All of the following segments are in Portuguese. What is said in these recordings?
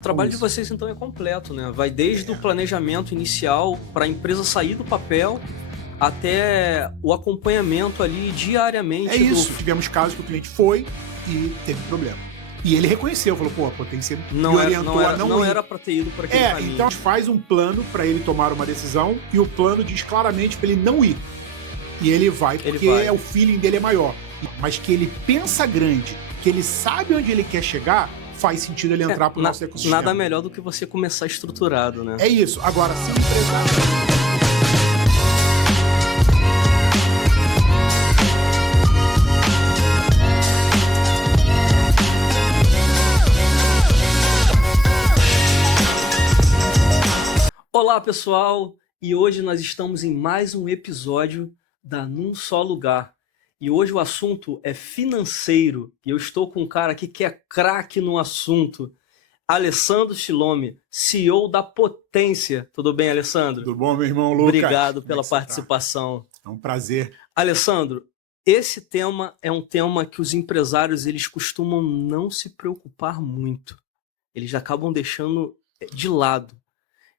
O trabalho de vocês, então, é completo, né? Vai desde o planejamento inicial para a empresa sair do papel até o acompanhamento ali diariamente. É isso. Tivemos casos que o cliente foi e teve problema. E ele reconheceu, falou, pô, a potência me orientou a não ir. Era para ter ido por aquele caminho. Então a gente faz um plano para ele tomar uma decisão e o plano diz claramente para ele não ir. E ele vai porque o feeling dele é maior. Mas que ele pensa grande, que ele sabe onde ele quer chegar, faz sentido ele entrar pro nosso ecossistema. Nada melhor do que você começar estruturado, né? É isso. Agora, se o empresário... Olá, pessoal! E hoje nós estamos em mais um episódio da Num Só Lugar. E hoje o assunto é financeiro. E eu estou com um cara aqui que é craque no assunto. Alessandro Chilome, CEO da Potência. Tudo bem, Alessandro? Tudo bom, meu irmão Lucas? Obrigado pela participação. É um prazer. Alessandro, esse tema é um tema que os empresários eles costumam não se preocupar muito. Eles acabam deixando de lado.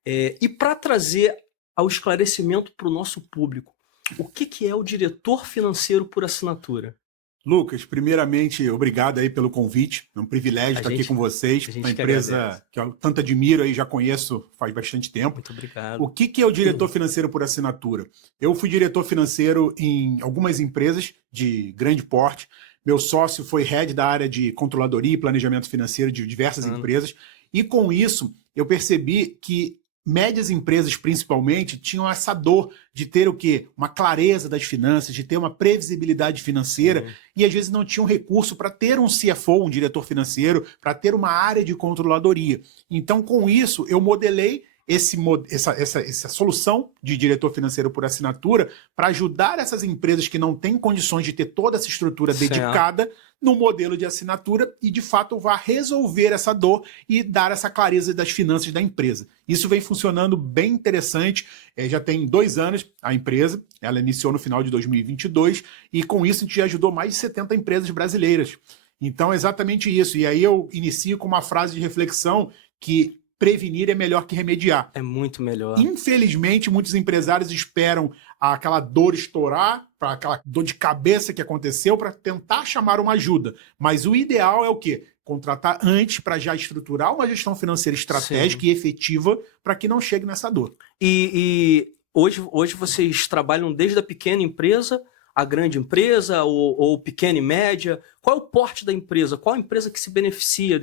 E para trazer ao esclarecimento para o nosso público, o que é o diretor financeiro por assinatura? Lucas, primeiramente, obrigado aí pelo convite. É um privilégio estar aqui com vocês. Uma empresa que eu tanto admiro e já conheço faz bastante tempo. Muito obrigado. O que é o diretor financeiro por assinatura? Eu fui diretor financeiro em algumas empresas de grande porte. Meu sócio foi head da área de controladoria e planejamento financeiro de diversas empresas. E com isso, eu percebi que médias empresas, principalmente, tinham essa dor de ter o quê? Uma clareza das finanças, de ter uma previsibilidade financeira, e às vezes não tinham recurso para ter um CFO, um diretor financeiro, para ter uma área de controladoria. Então, com isso, eu modelei essa solução de diretor financeiro por assinatura para ajudar essas empresas que não têm condições de ter toda essa estrutura dedicada no modelo de assinatura e, de fato, vai resolver essa dor e dar essa clareza das finanças da empresa. Isso vem funcionando bem interessante. Já tem 2 anos a empresa, ela iniciou no final de 2022 e, com isso, a gente já ajudou mais de 70 empresas brasileiras. Então, é exatamente isso. E aí eu inicio com uma frase de reflexão que prevenir é melhor que remediar. É muito melhor. Infelizmente, muitos empresários esperam aquela dor estourar, para aquela dor de cabeça que aconteceu, para tentar chamar uma ajuda. Mas o ideal é o quê? Contratar antes para já estruturar uma gestão financeira estratégica e efetiva para que não chegue nessa dor. E hoje vocês trabalham desde a pequena empresa, a grande empresa ou pequena e média? Qual é o porte da empresa? Qual a empresa que se beneficia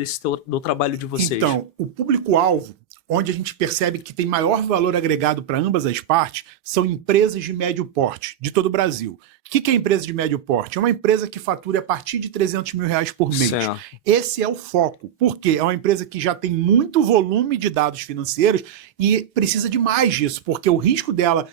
do trabalho de vocês? Então, o público-alvo, onde a gente percebe que tem maior valor agregado para ambas as partes, são empresas de médio porte, de todo o Brasil. O que é empresa de médio porte? É uma empresa que fatura a partir de R$300 mil por mês. Certo. Esse é o foco. Por quê? É uma empresa que já tem muito volume de dados financeiros e precisa de mais disso, porque o risco dela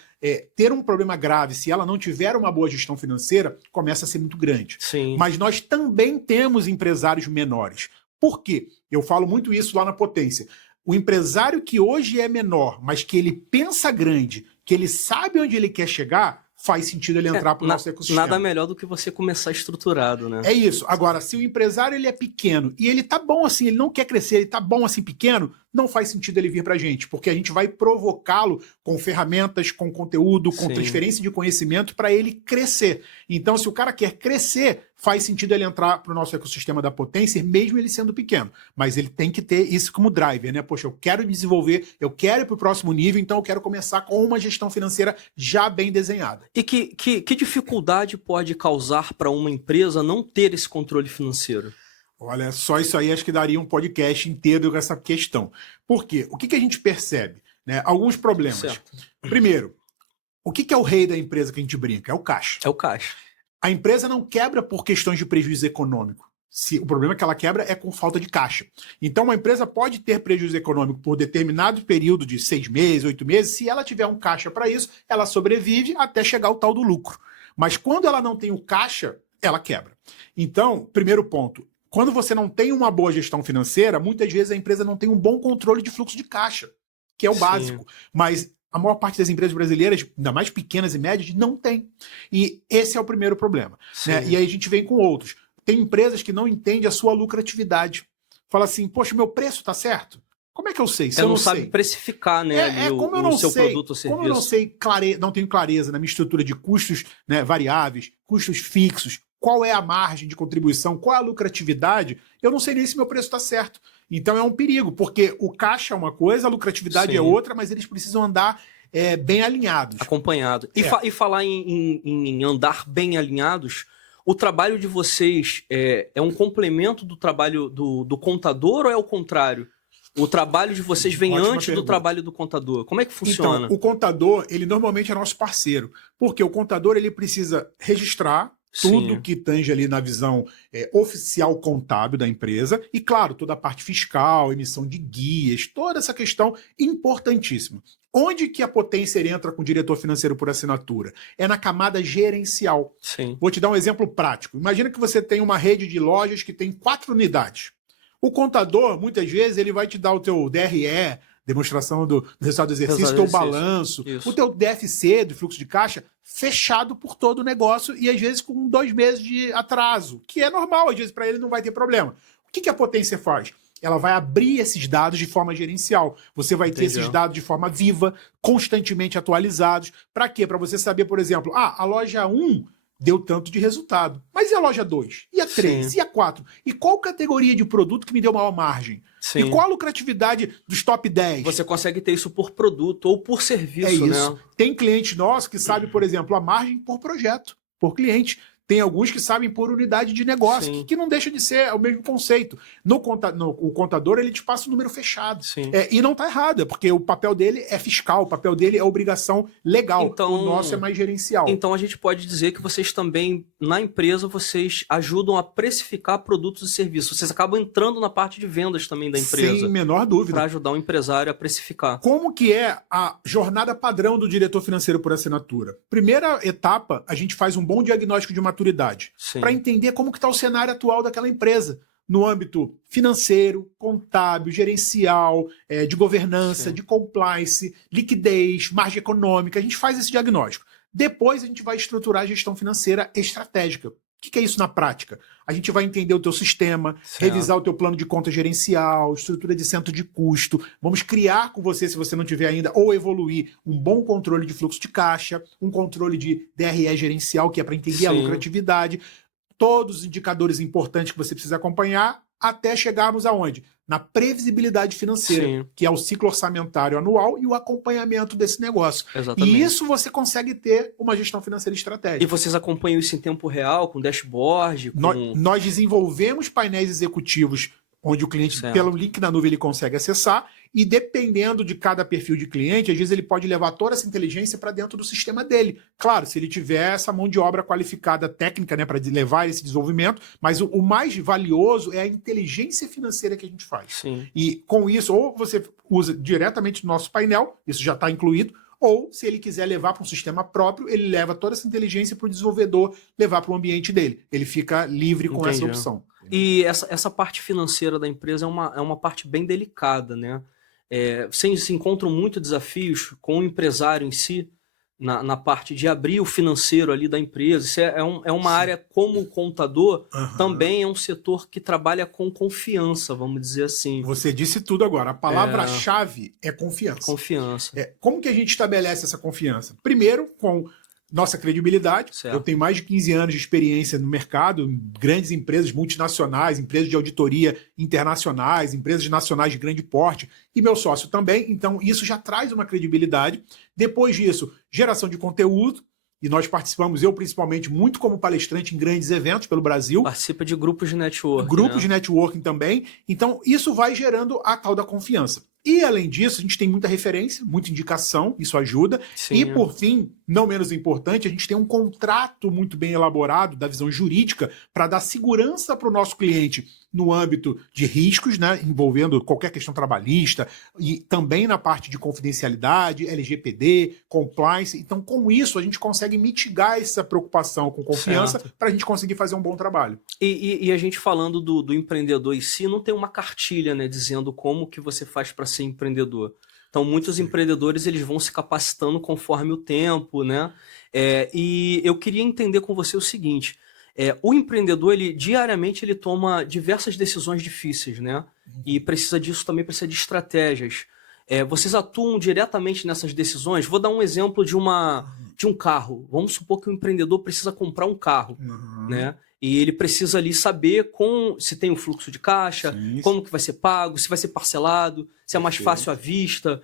ter um problema grave, se ela não tiver uma boa gestão financeira, começa a ser muito grande. Sim. Mas nós também temos empresários menores. Por quê? Eu falo muito isso lá na Potência. O empresário que hoje é menor, mas que ele pensa grande, que ele sabe onde ele quer chegar, faz sentido ele entrar para o nosso ecossistema. Nada melhor do que você começar estruturado, né? É isso. Agora, se o empresário ele é pequeno e ele tá bom assim, ele não quer crescer, ele tá bom assim pequeno, não faz sentido ele vir para a gente, porque a gente vai provocá-lo com ferramentas, com conteúdo, com transferência de conhecimento para ele crescer. Então, se o cara quer crescer, faz sentido ele entrar para o nosso ecossistema da Potência, mesmo ele sendo pequeno. Mas ele tem que ter isso como driver, né? Poxa, eu quero desenvolver, eu quero ir para o próximo nível, então eu quero começar com uma gestão financeira já bem desenhada. E que dificuldade pode causar para uma empresa não ter esse controle financeiro? Olha, só isso aí acho que daria um podcast inteiro com essa questão. Por quê? O que a gente percebe? Né? Alguns problemas. Certo. Primeiro, o que é o rei da empresa que a gente brinca? É o caixa. É o caixa. A empresa não quebra por questões de prejuízo econômico. O problema que ela quebra é com falta de caixa. Então, uma empresa pode ter prejuízo econômico por determinado período de 6 meses, 8 meses. Se ela tiver um caixa para isso, ela sobrevive até chegar ao tal do lucro. Mas quando ela não tem o caixa, ela quebra. Então, primeiro ponto. Quando você não tem uma boa gestão financeira, muitas vezes a empresa não tem um bom controle de fluxo de caixa, que é o básico. Mas a maior parte das empresas brasileiras, ainda mais pequenas e médias, não tem. E esse é o primeiro problema. Né? E aí a gente vem com outros. Tem empresas que não entendem a sua lucratividade. Fala assim, poxa, meu preço está certo? Como é que eu sei? Se Eu eu não não sabe sei. precificar, né, Como eu o não seu sei, produto ou serviço. como eu não sei, não tenho clareza na minha estrutura de custos, né, variáveis, custos fixos, qual é a margem de contribuição, qual é a lucratividade, eu não sei nem se meu preço está certo. Então é um perigo, porque o caixa é uma coisa, a lucratividade é outra, mas eles precisam andar bem alinhados. Acompanhado. E falar em andar bem alinhados, o trabalho de vocês é um complemento do trabalho do contador ou é o contrário? O trabalho de vocês vem Ótima antes do pergunta. trabalho do contador. Como é que funciona? Então, o contador, ele normalmente é nosso parceiro, porque o contador ele precisa registrar tudo Sim. que tange ali na visão oficial contábil da empresa e, claro, toda a parte fiscal, emissão de guias, toda essa questão importantíssima. Onde que a potência entra com o diretor financeiro por assinatura? É na camada gerencial. Sim. Vou te dar um exemplo prático. Imagina que você tem uma rede de lojas que tem 4 unidades. O contador, muitas vezes, ele vai te dar o teu DRE, demonstração do resultado do exercício, o teu balanço, o teu DFC, do fluxo de caixa, fechado por todo o negócio e às vezes com 2 meses de atraso, que é normal, às vezes para ele não vai ter problema. O que a potência faz? Ela vai abrir esses dados de forma gerencial. Você vai ter esses dados de forma viva, constantemente atualizados. Para quê? Para você saber, por exemplo, a loja 1 deu tanto de resultado. Mas e a loja 2? E a 3? Sim. E a 4? E qual categoria de produto que me deu maior margem? Sim. E qual a lucratividade dos top 10? Você consegue ter isso por produto ou por serviço, É isso. né? Tem cliente nosso que sabe, por exemplo, a margem por projeto, por cliente. Tem alguns que sabem por unidade de negócio, que não deixa de ser o mesmo conceito. O contador, ele te passa o número fechado. E não está errado, porque o papel dele é fiscal, o papel dele é obrigação legal. Então, o nosso é mais gerencial. Então a gente pode dizer que vocês também, na empresa, vocês ajudam a precificar produtos e serviços. Vocês acabam entrando na parte de vendas também da empresa. Sem menor dúvida. Para ajudar o empresário a precificar. Como que é a jornada padrão do diretor financeiro por assinatura? Primeira etapa, a gente faz um bom diagnóstico de maturidade para entender como que está o cenário atual daquela empresa no âmbito financeiro, contábil, gerencial, de governança, de compliance, liquidez, margem econômica. A gente faz esse diagnóstico. Depois a gente vai estruturar a gestão financeira estratégica. O que é isso na prática? A gente vai entender o teu sistema, revisar o teu plano de conta gerencial, estrutura de centro de custo. Vamos criar com você, se você não tiver ainda, ou evoluir um bom controle de fluxo de caixa, um controle de DRE gerencial, que é para entender a lucratividade, todos os indicadores importantes que você precisa acompanhar, até chegarmos aonde? Na previsibilidade financeira, que é o ciclo orçamentário anual e o acompanhamento desse negócio. Exatamente. E isso você consegue ter uma gestão financeira estratégica. E vocês acompanham isso em tempo real, com dashboard? Nós desenvolvemos painéis executivos onde o cliente, pelo link na nuvem, ele consegue acessar, e dependendo de cada perfil de cliente, às vezes ele pode levar toda essa inteligência para dentro do sistema dele. Claro, se ele tiver essa mão de obra qualificada técnica, né, para levar esse desenvolvimento, mas o mais valioso é a inteligência financeira que a gente faz. E com isso, ou você usa diretamente no nosso painel, isso já está incluído, ou se ele quiser levar para um sistema próprio, ele leva toda essa inteligência para o desenvolvedor levar para o ambiente dele. Ele fica livre com essa opção. E essa parte financeira da empresa é uma parte bem delicada, né? Vocês se encontram muitos desafios com o empresário em si, na parte de abrir o financeiro ali da empresa. Isso é uma área, como o contador, também é um setor que trabalha com confiança, vamos dizer assim. Você disse tudo agora. A palavra-chave é confiança. Confiança. Como que a gente estabelece essa confiança? Primeiro, com nossa credibilidade. Eu tenho mais de 15 anos de experiência no mercado, grandes empresas multinacionais, empresas de auditoria internacionais, empresas nacionais de grande porte, e meu sócio também. Então, isso já traz uma credibilidade. Depois disso, geração de conteúdo. E nós participamos, eu principalmente, muito como palestrante em grandes eventos pelo Brasil. Participa de grupos de networking. Grupos de networking também. Então, isso vai gerando a tal da confiança. E, além disso, a gente tem muita referência, muita indicação, isso ajuda. E, por fim, não menos importante, a gente tem um contrato muito bem elaborado da visão jurídica para dar segurança para o nosso cliente no âmbito de riscos, né, envolvendo qualquer questão trabalhista, e também na parte de confidencialidade, LGPD, compliance. Então, com isso, a gente consegue mitigar essa preocupação com confiança para a gente conseguir fazer um bom trabalho. E a gente falando do empreendedor em si, não tem uma cartilha, né, dizendo como que você faz para ser empreendedor. Então, muitos empreendedores eles vão se capacitando conforme o tempo, né? E eu queria entender com você o seguinte: o empreendedor, diariamente, ele toma diversas decisões difíceis, né? e precisa disso também, precisa de estratégias. Vocês atuam diretamente nessas decisões? Vou dar um exemplo de um carro. Vamos supor que o empreendedor precisa comprar um carro, né? E ele precisa ali saber se tem um fluxo de caixa, como que vai ser pago, se vai ser parcelado, se é mais fácil à vista.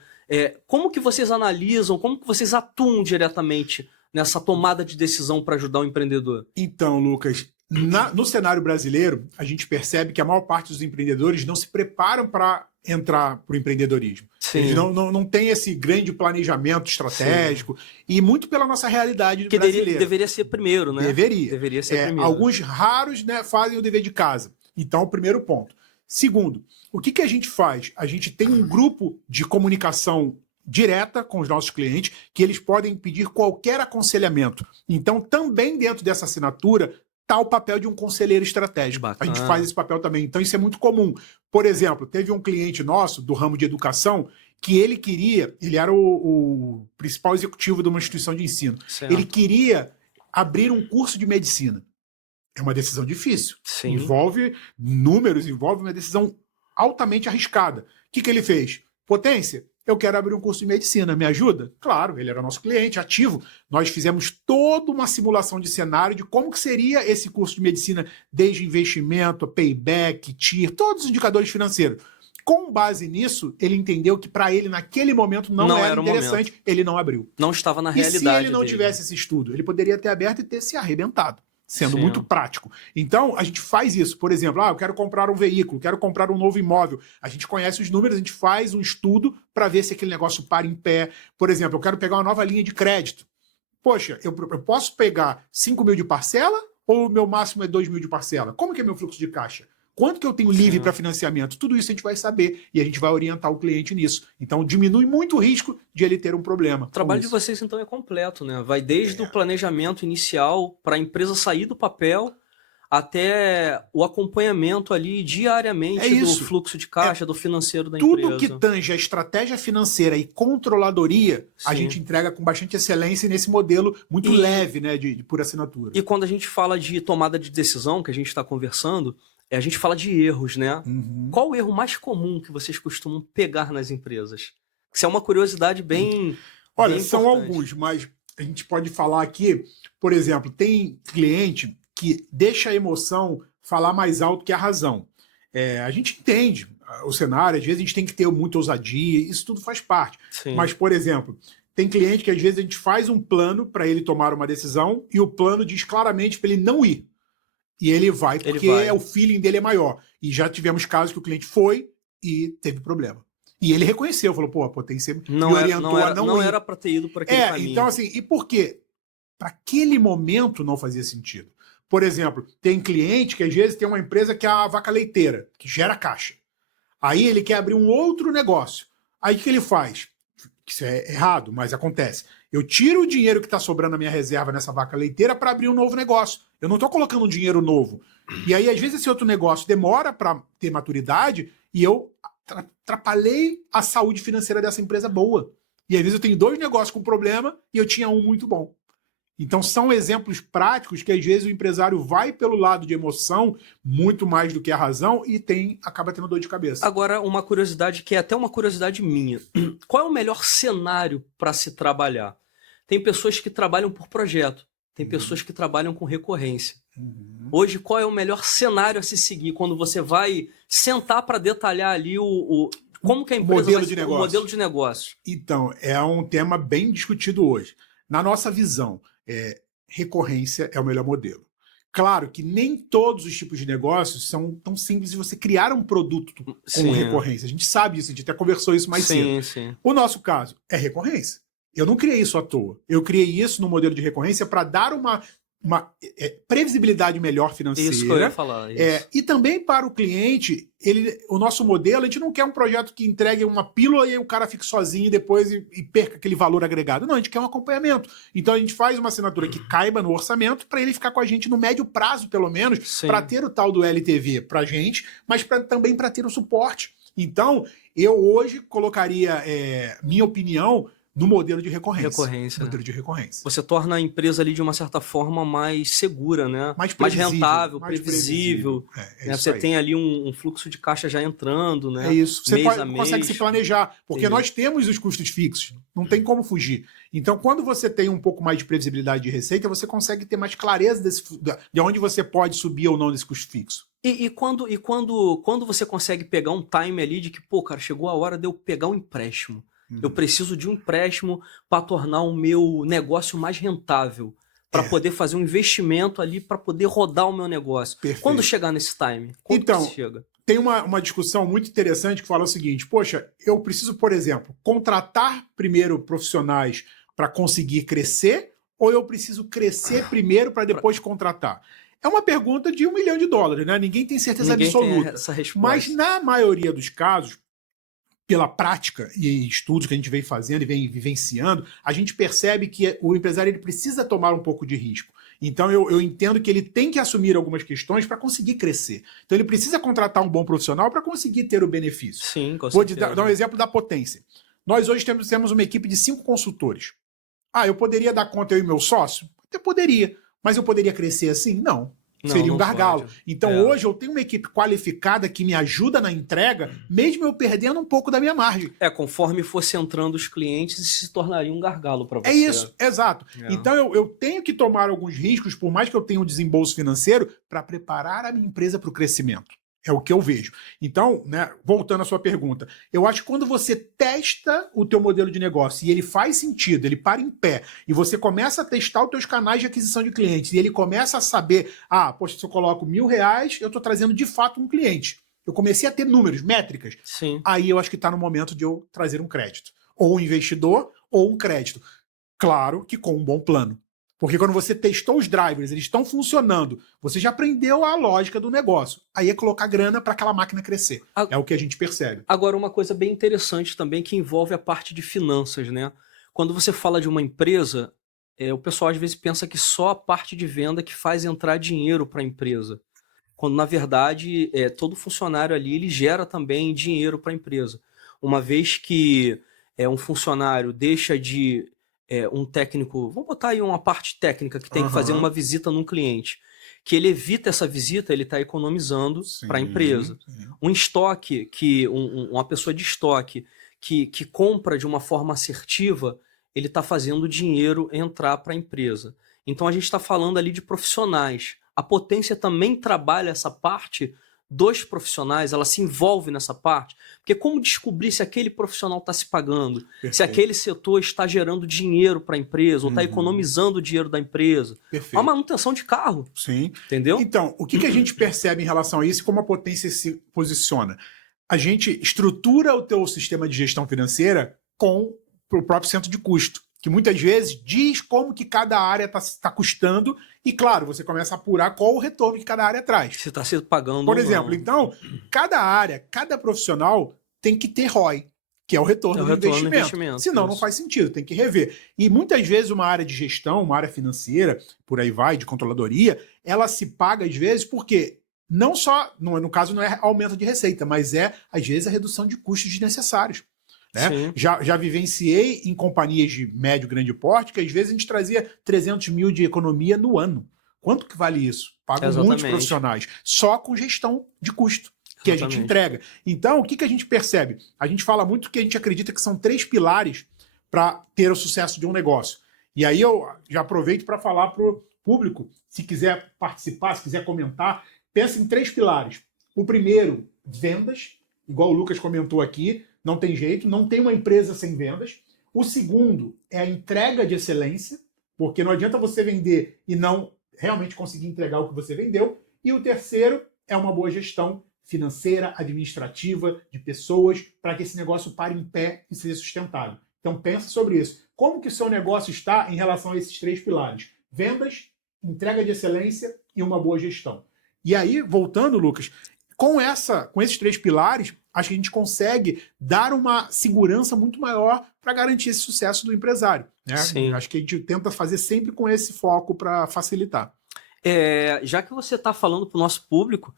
Como que vocês analisam, como que vocês atuam diretamente nessa tomada de decisão para ajudar o empreendedor? Então, Lucas, no cenário brasileiro, a gente percebe que a maior parte dos empreendedores não se preparam para entrar para o empreendedorismo. Sim. Eles não têm esse grande planejamento estratégico, e muito pela nossa realidade brasileira. Deveria ser primeiro, né? Deveria ser primeiro. Alguns raros, né, fazem o dever de casa. Então, primeiro ponto. Segundo, o que a gente faz? A gente tem um grupo de comunicação direta com os nossos clientes, que eles podem pedir qualquer aconselhamento. Então, também dentro dessa assinatura, está o papel de um conselheiro estratégico. Bacana. A gente faz esse papel também. Então, isso é muito comum. Por exemplo, teve um cliente nosso, do ramo de educação, que ele era o principal executivo de uma instituição de ensino. Certo. Ele queria abrir um curso de medicina. É uma decisão difícil. Sim. Envolve números, envolve uma decisão altamente arriscada. O que ele fez? Potência, eu quero abrir um curso de medicina, me ajuda? Claro, ele era nosso cliente, ativo. Nós fizemos toda uma simulação de cenário de como que seria esse curso de medicina, desde investimento, payback, TIR, todos os indicadores financeiros. Com base nisso, ele entendeu que para ele, naquele momento, não era interessante, ele não abriu. Não estava na realidade. E se ele não dele tivesse esse estudo, ele poderia ter aberto e ter se arrebentado, sendo muito prático. Então, a gente faz isso. Por exemplo, eu quero comprar um veículo, quero comprar um novo imóvel. A gente conhece os números, a gente faz um estudo para ver se aquele negócio para em pé. Por exemplo, eu quero pegar uma nova linha de crédito. Poxa, eu posso pegar 5 mil de parcela ou o meu máximo é 2 mil de parcela? Como que é meu fluxo de caixa? Quanto que eu tenho livre para financiamento? Tudo isso a gente vai saber e a gente vai orientar o cliente nisso. Então, diminui muito o risco de ele ter um problema. O trabalho de vocês, então, é completo, né? Vai desde o planejamento inicial para a empresa sair do papel até o acompanhamento ali diariamente do fluxo de caixa, do financeiro da empresa. Tudo que tange a estratégia financeira e controladoria, a gente entrega com bastante excelência nesse modelo muito leve, né, de por assinatura. E quando a gente fala de tomada de decisão, que a gente está conversando, a gente fala de erros, né? Qual o erro mais comum que vocês costumam pegar nas empresas? Isso é uma curiosidade bem... Olha, bem são importante. alguns, mas a gente pode falar aqui, por exemplo, tem cliente que deixa a emoção falar mais alto que a razão. A gente entende o cenário, às vezes a gente tem que ter muita ousadia, isso tudo faz parte. Sim. Mas, por exemplo, tem cliente que às vezes a gente faz um plano para ele tomar uma decisão e o plano diz claramente para ele não ir. E ele vai porque o feeling dele é maior. E já tivemos casos que o cliente foi e teve problema. E ele reconheceu, falou, pô, a potência me orientou a não ir. Não era para ter ido por aquele caminho. Então assim, e por quê? Para aquele momento não fazia sentido. Por exemplo, tem cliente que às vezes tem uma empresa que é a vaca leiteira, que gera caixa. Aí ele quer abrir um outro negócio. Aí o que ele faz? Isso é errado, mas acontece. Eu tiro o dinheiro que está sobrando na minha reserva nessa vaca leiteira para abrir um novo negócio. Eu não estou colocando um dinheiro novo. E aí, às vezes, esse outro negócio demora para ter maturidade e eu atrapalhei a saúde financeira dessa empresa boa. E às vezes eu tenho 2 negócios com problema e eu tinha um muito bom. Então são exemplos práticos que às vezes o empresário vai pelo lado de emoção muito mais do que a razão e acaba tendo dor de cabeça. Agora, uma curiosidade que é até uma curiosidade minha. Qual é o melhor cenário para se trabalhar? Tem pessoas que trabalham por projeto, tem pessoas que trabalham com recorrência. Hoje, qual é o melhor cenário a se seguir quando você vai sentar para detalhar ali como que a empresa o modelo de negócio? Então, é um tema bem discutido hoje. Na nossa visão, recorrência é o melhor modelo. Claro que nem todos os tipos de negócios são tão simples de você criar um produto com recorrência. A gente sabe isso, a gente até conversou isso mais cedo. Sim. O nosso caso é recorrência. Eu não criei isso à toa. Eu criei isso no modelo de recorrência para dar uma previsibilidade melhor financeira. Isso que eu ia falar. E também para o cliente, o nosso modelo, a gente não quer um projeto que entregue uma pílula e aí o cara fique sozinho depois e perca aquele valor agregado. Não, a gente quer um acompanhamento. Então a gente faz uma assinatura que caiba no orçamento para ele ficar com a gente no médio prazo, pelo menos, para ter o tal do LTV para a gente, mas também para ter o suporte. Então, eu hoje colocaria minha opinião no modelo de recorrência. Modelo de recorrência. Você torna a empresa ali de uma certa forma mais segura, né? Mais rentável, mais previsível. Né? Você tem ali um fluxo de caixa já entrando, né? É isso. Você mês a consegue mês. se planejar, porque nós temos os custos fixos, não tem como fugir. Então, quando você tem um pouco mais de previsibilidade de receita, você consegue ter mais clareza de onde você pode subir ou não desse custo fixo. E quando você consegue pegar um time ali de que, pô, cara, chegou a hora de eu pegar um empréstimo. Eu preciso de um empréstimo para tornar o meu negócio mais rentável, para poder fazer um investimento ali, para poder rodar o meu negócio. Perfeito. Quando chegar nesse time? Quando então, que chega? Tem uma discussão muito interessante que fala o seguinte, poxa, eu preciso, por exemplo, contratar primeiro profissionais para conseguir crescer ou eu preciso crescer primeiro para depois contratar? É uma pergunta de $1 milhão, né? Ninguém tem certeza absoluta. Tem essa resposta. Mas na maioria dos casos, pela prática e estudos que a gente vem fazendo e vem vivenciando, a gente percebe que o empresário ele precisa tomar um pouco de risco. Então eu entendo que ele tem que assumir algumas questões para conseguir crescer. Então ele precisa contratar um bom profissional para conseguir ter o benefício. Sim, com Vou certeza. dar um exemplo da potência. Nós hoje temos uma equipe de 5 consultores. Eu poderia dar conta, eu e meu sócio? Até poderia. Mas eu poderia crescer assim? Não. Seria um gargalo. Pode. Então hoje eu tenho uma equipe qualificada que me ajuda na entrega, mesmo eu perdendo um pouco da minha margem. Conforme fosse entrando os clientes, isso se tornaria um gargalo para você. É isso, exato. Então eu tenho que tomar alguns riscos, por mais que eu tenha um desembolso financeiro, para preparar a minha empresa para o crescimento. É o que eu vejo. Então, né, voltando à sua pergunta, eu acho que quando você testa o teu modelo de negócio e ele faz sentido, ele para em pé, e você começa a testar os teus canais de aquisição de clientes, e ele começa a saber, poxa, se eu coloco R$1.000, eu estou trazendo de fato um cliente. Eu comecei a ter números, métricas. Sim. Aí eu acho que está no momento de eu trazer um crédito. Ou um investidor, ou um crédito. Claro que com um bom plano. Porque quando você testou os drivers, eles estão funcionando, você já aprendeu a lógica do negócio. Aí é colocar grana para aquela máquina crescer. É o que a gente percebe. Agora, uma coisa bem interessante também que envolve a parte de finanças, né? Quando você fala de uma empresa, o pessoal às vezes pensa que só a parte de venda que faz entrar dinheiro para a empresa. Quando, na verdade, todo funcionário ali ele gera também dinheiro para a empresa. Uma vez que um funcionário deixa de... um técnico, vamos botar aí uma parte técnica que tem que fazer uma visita num cliente, que ele evita essa visita, ele está economizando para a empresa. Sim. Um estoque, uma pessoa de estoque que compra de uma forma assertiva, ele está fazendo o dinheiro entrar para a empresa. Então a gente está falando ali de profissionais. A Potência também trabalha essa parte dos profissionais, ela se envolve nessa parte, porque como descobrir se aquele profissional está se pagando, Perfeito. Se aquele setor está gerando dinheiro para a empresa, ou está economizando o dinheiro da empresa. Perfeito. Uma manutenção de carro. Sim. Entendeu? Então, o que a gente percebe em relação a isso e como a Potência se posiciona? A gente estrutura o teu sistema de gestão financeira com o próprio centro de custo, que muitas vezes diz como que cada área está custando e, claro, você começa a apurar qual o retorno que cada área traz. Se está se pagando Por exemplo, então, cada área, cada profissional tem que ter ROI, que é o retorno do investimento. Senão não faz sentido, tem que rever. E muitas vezes uma área de gestão, uma área financeira, por aí vai, de controladoria, ela se paga às vezes porque não só, no caso não é aumento de receita, mas às vezes a redução de custos desnecessários. Né? Já vivenciei em companhias de médio e grande porte que às vezes a gente trazia 300 mil de economia no ano. Quanto que vale isso? Pagam muitos profissionais, só com gestão de custo que a gente entrega. Então, o que a gente percebe? A gente fala muito que a gente acredita que são 3 pilares para ter o sucesso de um negócio. E aí eu já aproveito para falar para o público, se quiser participar, se quiser comentar, pensa em 3 pilares. O primeiro, vendas, igual o Lucas comentou aqui, não tem jeito, não tem uma empresa sem vendas. O segundo é a entrega de excelência, porque não adianta você vender e não realmente conseguir entregar o que você vendeu. E o terceiro é uma boa gestão financeira, administrativa, de pessoas, para que esse negócio pare em pé e seja sustentável. Então pensa sobre isso. Como que o seu negócio está em relação a esses 3 pilares? Vendas, entrega de excelência e uma boa gestão. E aí, voltando, Lucas, com esses 3 pilares, acho que a gente consegue dar uma segurança muito maior para garantir esse sucesso do empresário. Né? Sim. Acho que a gente tenta fazer sempre com esse foco para facilitar. Já que você está falando para o nosso público,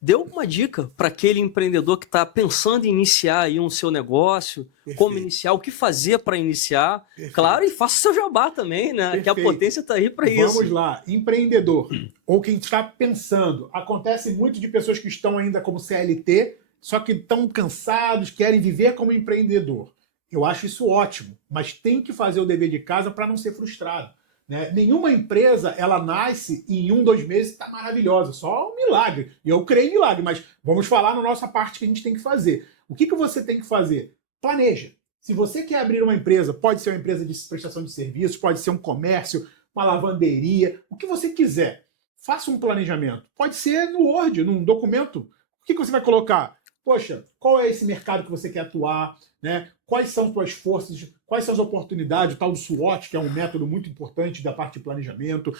Dê alguma dica para aquele empreendedor que está pensando em iniciar aí um seu negócio, como iniciar, o que fazer para iniciar. Claro, e faça seu jabá também, né? Que a potência está aí para isso. Vamos lá, empreendedor, ou quem está pensando. Acontece muito de pessoas que estão ainda como CLT, só que estão cansados, querem viver como empreendedor. Eu acho isso ótimo, mas tem que fazer o dever de casa para não ser frustrado. Né? Nenhuma empresa, ela nasce e em 1, 2 meses está maravilhosa, só um milagre. E eu creio em milagre, mas vamos falar na nossa parte que a gente tem que fazer. O que você tem que fazer? Planeja. Se você quer abrir uma empresa, pode ser uma empresa de prestação de serviços, pode ser um comércio, uma lavanderia, o que você quiser. Faça um planejamento. Pode ser no Word, num documento. O que você vai colocar? Poxa, qual é esse mercado que você quer atuar? Né? Quais são suas forças? Quais são as oportunidades? O tal do SWOT, que é um método muito importante da parte de planejamento.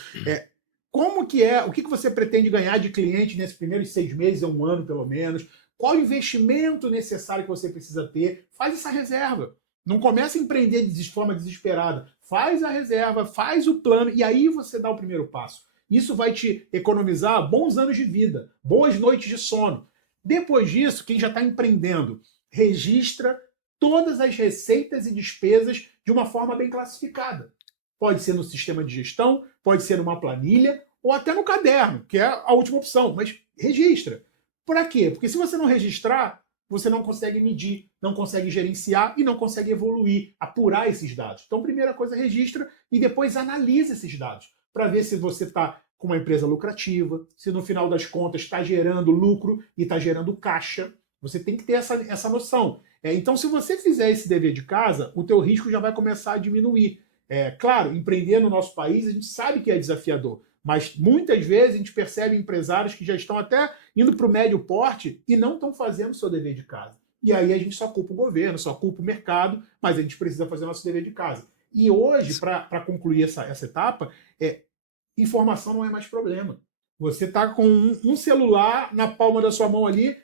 Como que é? O que você pretende ganhar de cliente nesses primeiros 6 meses, 1 ano pelo menos? Qual o investimento necessário que você precisa ter? Faz essa reserva. Não comece a empreender de forma desesperada. Faz a reserva, faz o plano e aí você dá o primeiro passo. Isso vai te economizar bons anos de vida, boas noites de sono. Depois disso, quem já está empreendendo, registra todas as receitas e despesas de uma forma bem classificada. Pode ser no sistema de gestão, pode ser numa planilha ou até no caderno, que é a última opção, mas registra. Para quê? Porque se você não registrar, você não consegue medir, não consegue gerenciar e não consegue evoluir, apurar esses dados. Então, primeira coisa, registra e depois analisa esses dados para ver se você está com uma empresa lucrativa, se no final das contas está gerando lucro e está gerando caixa. Você tem que ter essa noção. Então, se você fizer esse dever de casa, o teu risco já vai começar a diminuir. Claro, empreender no nosso país, a gente sabe que é desafiador, mas muitas vezes a gente percebe empresários que já estão até indo para o médio porte e não estão fazendo o seu dever de casa. E aí a gente só culpa o governo, só culpa o mercado, mas a gente precisa fazer o nosso dever de casa. E hoje, para concluir essa etapa, informação não é mais problema. Você está com um celular na palma da sua mão ali,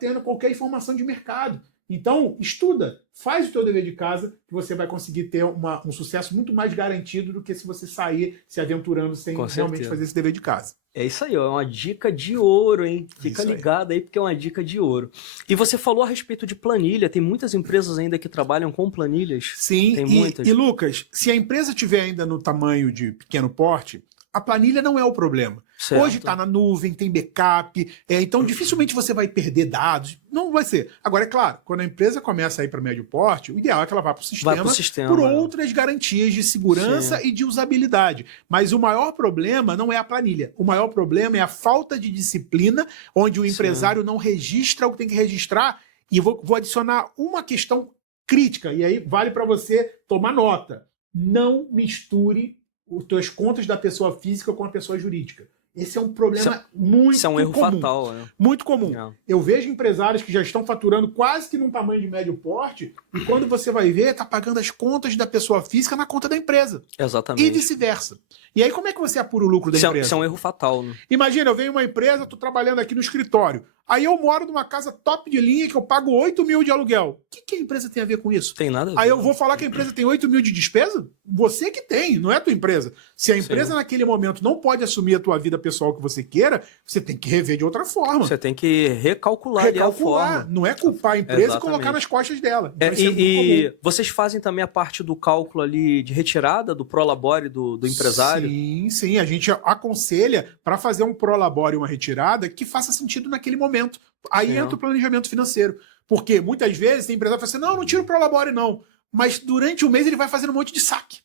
tendo qualquer informação de mercado. Então, estuda, faz o teu dever de casa, que você vai conseguir ter um sucesso muito mais garantido do que se você sair se aventurando sem realmente fazer esse dever de casa. É isso aí, ó, é uma dica de ouro, hein? Fica ligado aí, porque é uma dica de ouro. E você falou a respeito de planilha, tem muitas empresas ainda que trabalham com planilhas? Sim, tem muitas. E Lucas, se a empresa estiver ainda no tamanho de pequeno porte, a planilha não é o problema. Certo. Hoje está na nuvem, tem backup, então dificilmente você vai perder dados. Não vai ser. Agora, é claro, quando a empresa começa a ir para médio porte, o ideal é que ela vá para o sistema por outras garantias de segurança e de usabilidade. Mas o maior problema não é a planilha. O maior problema é a falta de disciplina, onde o empresário não registra o que tem que registrar. E vou adicionar uma questão crítica, e aí vale para você tomar nota. Não misture as tuas contas da pessoa física com a pessoa jurídica. Esse é um problema muito comum. Isso é um erro fatal. Né? Muito comum. Eu vejo empresários que já estão faturando quase que num tamanho de médio porte e quando você vai ver, está pagando as contas da pessoa física na conta da empresa. Exatamente. E vice-versa. E aí como é que você apura o lucro da empresa? Isso é um erro fatal. Né? Imagina, eu venho uma empresa, estou trabalhando aqui no escritório. Aí eu moro numa casa top de linha que eu pago 8 mil de aluguel. O que a empresa tem a ver com isso? Tem nada a ver. Aí eu vou falar que a empresa tem 8 mil de despesa? Você que tem, não é a tua empresa. Se a empresa naquele momento não pode assumir a tua vida pessoal que você queira, você tem que rever de outra forma. Você tem que recalcular a forma. Não é culpar a empresa e colocar nas costas dela. E vocês fazem também a parte do cálculo ali de retirada do prolabore do empresário? Sim. A gente aconselha para fazer um prolabore e uma retirada que faça sentido naquele momento. Aí entra o planejamento financeiro. Porque muitas vezes tem empresário que fala assim, não tira o prolabore não. Mas durante o mês ele vai fazendo um monte de saque.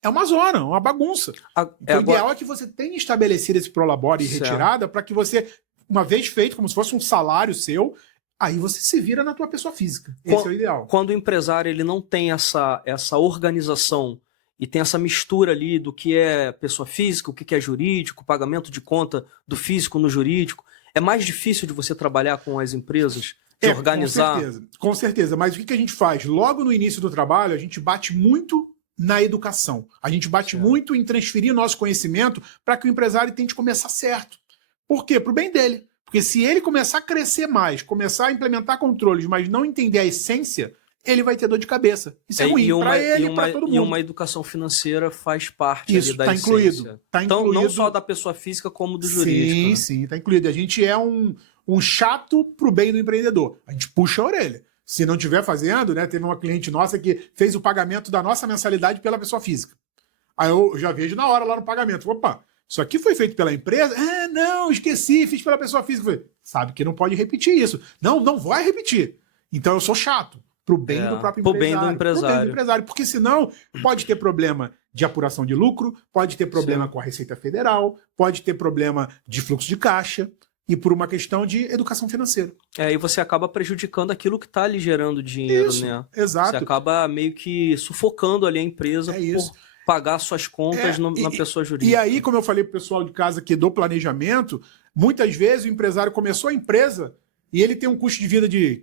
É uma zona, uma bagunça. O ideal é que você tenha estabelecido esse prolabore e retirada para que você, uma vez feito, como se fosse um salário seu, aí você se vira na tua pessoa física. Esse é o ideal. Quando o empresário ele não tem essa organização e tem essa mistura ali do que é pessoa física, o que é jurídico, pagamento de conta do físico no jurídico, é mais difícil de você trabalhar com as empresas, de organizar? Com certeza. Mas o que a gente faz? Logo no início do trabalho, a gente bate muito na educação. A gente bate muito em transferir o nosso conhecimento para que o empresário tente começar certo. Por quê? Para o bem dele. Porque se ele começar a crescer mais, começar a implementar controles, mas não entender a essência, ele vai ter dor de cabeça. Isso é ruim para ele e para todo mundo. E uma educação financeira faz parte Isso, ali da está incluído. Tá então, incluído. não só da pessoa física, como do jurídico. Sim, está incluído. A gente é um chato pro bem do empreendedor. A gente puxa a orelha. Se não estiver fazendo, né? Teve uma cliente nossa que fez o pagamento da nossa mensalidade pela pessoa física. Aí eu já vejo na hora lá no pagamento. Opa, isso aqui foi feito pela empresa? Ah, não, esqueci, fiz pela pessoa física. Falei, sabe que não pode repetir isso. Não vai repetir. Então eu sou chato. Pro bem do próprio empresário. Pro bem do empresário. Pro bem do empresário. Porque senão pode ter problema de apuração de lucro, pode ter problema Sim. com a Receita Federal, pode ter problema de fluxo de caixa e por uma questão de educação financeira. E você acaba prejudicando aquilo que está ali gerando dinheiro, Isso, né? exato. Você acaba meio que sufocando ali a empresa por pagar suas contas na pessoa jurídica. E aí, como eu falei pro pessoal de casa aqui do planejamento, muitas vezes o empresário começou a empresa e ele tem um custo de vida de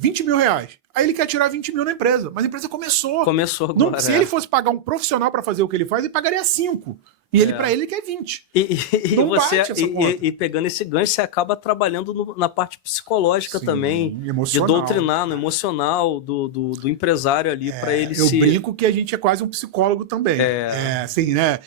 20 mil reais. Aí ele quer tirar 20 mil na empresa. Mas a empresa começou. Começou agora. Se ele fosse pagar um profissional para fazer o que ele faz, ele pagaria 5. E ele, para ele, quer 20. E pegando esse gancho, você acaba trabalhando na parte psicológica também. Emocional. De doutrinar no emocional do empresário ali, para ele Eu brinco que a gente é quase um psicólogo também. Assim, né?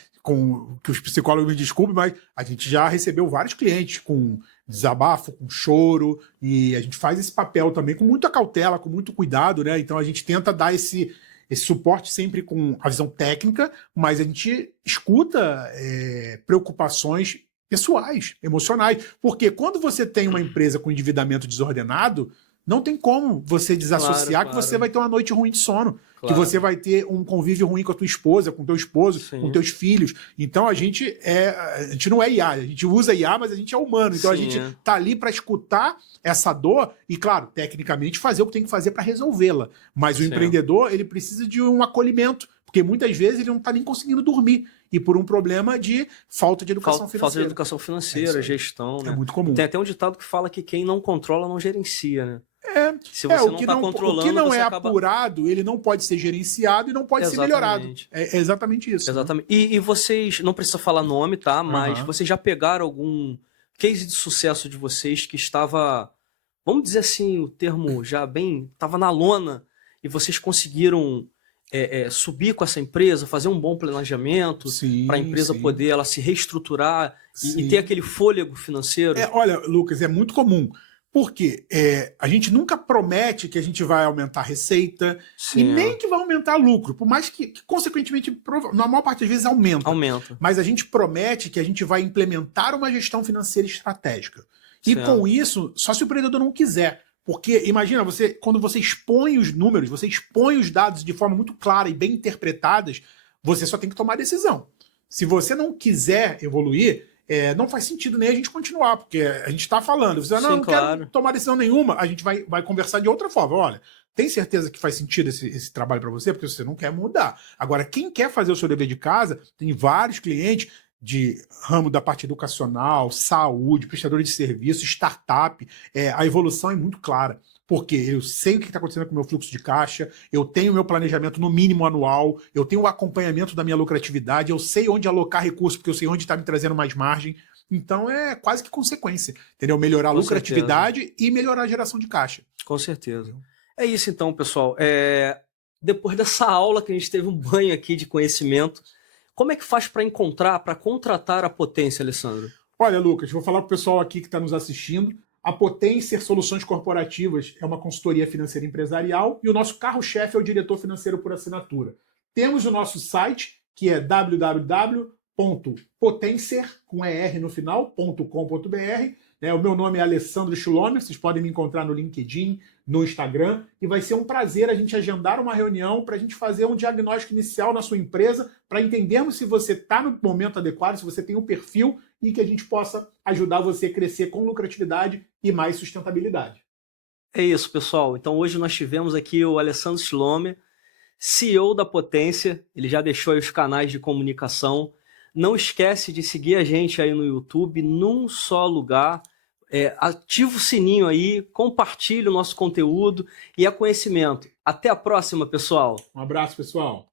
Que os psicólogos me desculpem, mas a gente já recebeu vários clientes com desabafo, com choro, e a gente faz esse papel também com muita cautela, com muito cuidado, né? Então a gente tenta dar esse suporte sempre com a visão técnica, mas a gente escuta preocupações pessoais, emocionais. Porque quando você tem uma empresa com endividamento desordenado, não tem como você desassociar que você vai ter uma noite ruim de sono, que você vai ter um convívio ruim com a tua esposa, com teu esposo, com teus filhos. Então a gente não é IA, a gente usa IA, mas a gente é humano. Então a gente tá ali para escutar essa dor e, claro, tecnicamente fazer o que tem que fazer para resolvê-la. Mas o empreendedor, ele precisa de um acolhimento, porque muitas vezes ele não tá nem conseguindo dormir. E por um problema de falta de educação financeira. Falta de educação financeira, gestão, né? É muito comum. Tem até um ditado que fala que quem não controla não gerencia, né? Se você não está controlando, o que não você acaba... apurado, ele não pode ser gerenciado e não pode ser melhorado. É exatamente isso. Exatamente. Né? E vocês, não precisa falar nome, tá? Mas vocês já pegaram algum case de sucesso de vocês que estava, vamos dizer assim, o termo já bem, estava na lona e vocês conseguiram subir com essa empresa, fazer um bom planejamento para a empresa poder ela se reestruturar e ter aquele fôlego financeiro? Olha, Lucas, é muito comum. Porque a gente nunca promete que a gente vai aumentar a receita e nem que vai aumentar lucro, por mais que consequentemente, na maior parte das vezes, aumenta. Mas a gente promete que a gente vai implementar uma gestão financeira estratégica. E com isso, só se o empreendedor não quiser. Porque, imagina, quando você expõe os números, você expõe os dados de forma muito clara e bem interpretadas, você só tem que tomar decisão. Se você não quiser evoluir... não faz sentido nem a gente continuar, porque a gente está falando. Você não quero tomar decisão nenhuma, a gente vai conversar de outra forma. Olha, tem certeza que faz sentido esse trabalho para você? Porque você não quer mudar. Agora, quem quer fazer o seu dever de casa, tem vários clientes de ramo da parte educacional, saúde, prestadores de serviço, startup. A evolução é muito clara. Porque eu sei o que está acontecendo com o meu fluxo de caixa, eu tenho o meu planejamento no mínimo anual, eu tenho o acompanhamento da minha lucratividade, eu sei onde alocar recursos, porque eu sei onde está me trazendo mais margem. Então é quase que consequência, entendeu? Melhorar a lucratividade e melhorar a geração de caixa. Com certeza. É isso então, pessoal. Depois dessa aula que a gente teve um banho aqui de conhecimento, como é que faz para contratar a Potência, Alessandro? Olha, Lucas, vou falar para o pessoal aqui que está nos assistindo. A Potência Soluções Corporativas é uma consultoria financeira empresarial e o nosso carro-chefe é o diretor financeiro por assinatura. Temos o nosso site, que é www.potencer, com ER no final, .com.br. O meu nome é Alessandro Schlomer, vocês podem me encontrar no LinkedIn, no Instagram, e vai ser um prazer a gente agendar uma reunião para a gente fazer um diagnóstico inicial na sua empresa, para entendermos se você está no momento adequado, se você tem um perfil e que a gente possa ajudar você a crescer com lucratividade e mais sustentabilidade. É isso, pessoal. Então hoje nós tivemos aqui o Alessandro Schlomer, CEO da Potência, ele já deixou aí os canais de comunicação. Não esquece de seguir a gente aí no YouTube, num só lugar. Ativa o sininho aí, compartilhe o nosso conteúdo e conhecimento. Até a próxima, pessoal. Um abraço, pessoal.